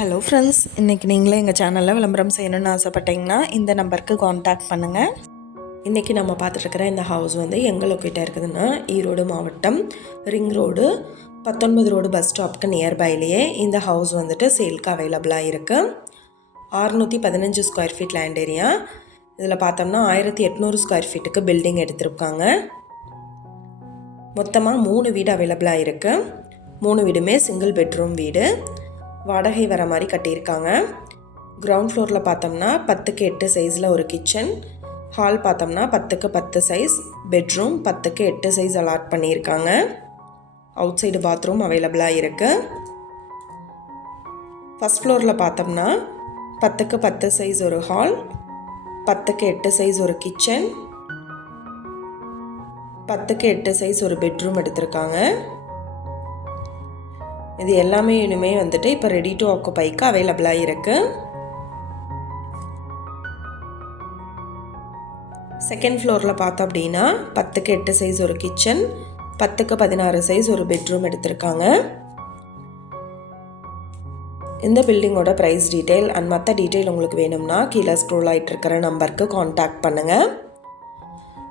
Hello friends இன்றைக்கி நீங்களே எங்கள் சேனலில் விளம்பரம் செய்யணும்னு ஆசைப்பட்டீங்கன்னா இந்த நம்பருக்கு காண்டாக்ட் பண்ணுங்கள் இன்றைக்கி நம்ம பார்த்துட்ருக்கிற இந்த ஹவுஸ் வந்து எங்கே லொக்கேட்டாக இருக்குதுன்னா ஈரோடு மாவட்டம் ரிங் ரோடு பத்தொன்பது ரோடு பஸ் ஸ்டாப்க்கு நியர்பைலேயே இந்த ஹவுஸ் வந்துட்டு சேல்க்கு அவைலபிளாக இருக்குது ஆறுநூற்றி பதினஞ்சு ஸ்கொயர் ஃபீட் லேண்ட் ஏரியா இதில் பார்த்தோம்னா ஆயிரத்தி எட்நூறு ஸ்கொயர் ஃபீட்டுக்கு பில்டிங் எடுத்திருக்காங்க. மொத்தமாக மூணு வீடு அவைலபிளாக இருக்குது மூணு வீடுமே சிங்கிள் பெட்ரூம் வீடு. வாடகை வர மாதிரி கட்டியிருக்காங்க. கிரவுண்ட் ஃப்ளோரில் பார்த்தோம்னா பத்துக்கு எட்டு சைஸில் ஒரு கிச்சன் ஹால் பார்த்தோம்னா பத்துக்கு பத்து சைஸ் பெட்ரூம் பத்துக்கு எட்டு சைஸ் அலாட் பண்ணியிருக்காங்க. அவுட் சைடு பாத்ரூம் அவைலபிளாக இருக்குது ஃபஸ்ட் ஃப்ளோரில் பார்த்தோம்னா பத்துக்கு பத்து சைஸ் ஒரு ஹால் பத்துக்கு எட்டு சைஸ் ஒரு கிச்சன் பத்துக்கு எட்டு சைஸ் ஒரு பெட்ரூம் எடுத்திருக்காங்க. இது எல்லாமே இனிமே வந்துட்டு இப்போ ரெடி டு ஆக்குபைக்கு அவைலபிளாக இருக்குது செகண்ட் ஃப்ளோரில் பார்த்தோம் அப்படின்னா பத்துக்கு எட்டு சைஸ் ஒரு கிச்சன் பத்துக்கு பதினாறு சைஸ் ஒரு பெட்ரூம் எடுத்திருக்காங்க. இந்த பில்டிங்கோட ப்ரைஸ் டீட்டெயில் அண்ட் மற்ற டீட்டெயில் உங்களுக்கு வேணும்னா கீழே ஸ்க்ரோல் ஆகிட்டு இருக்கிற நம்பருக்கு காண்டாக்ட் பண்ணுங்கள்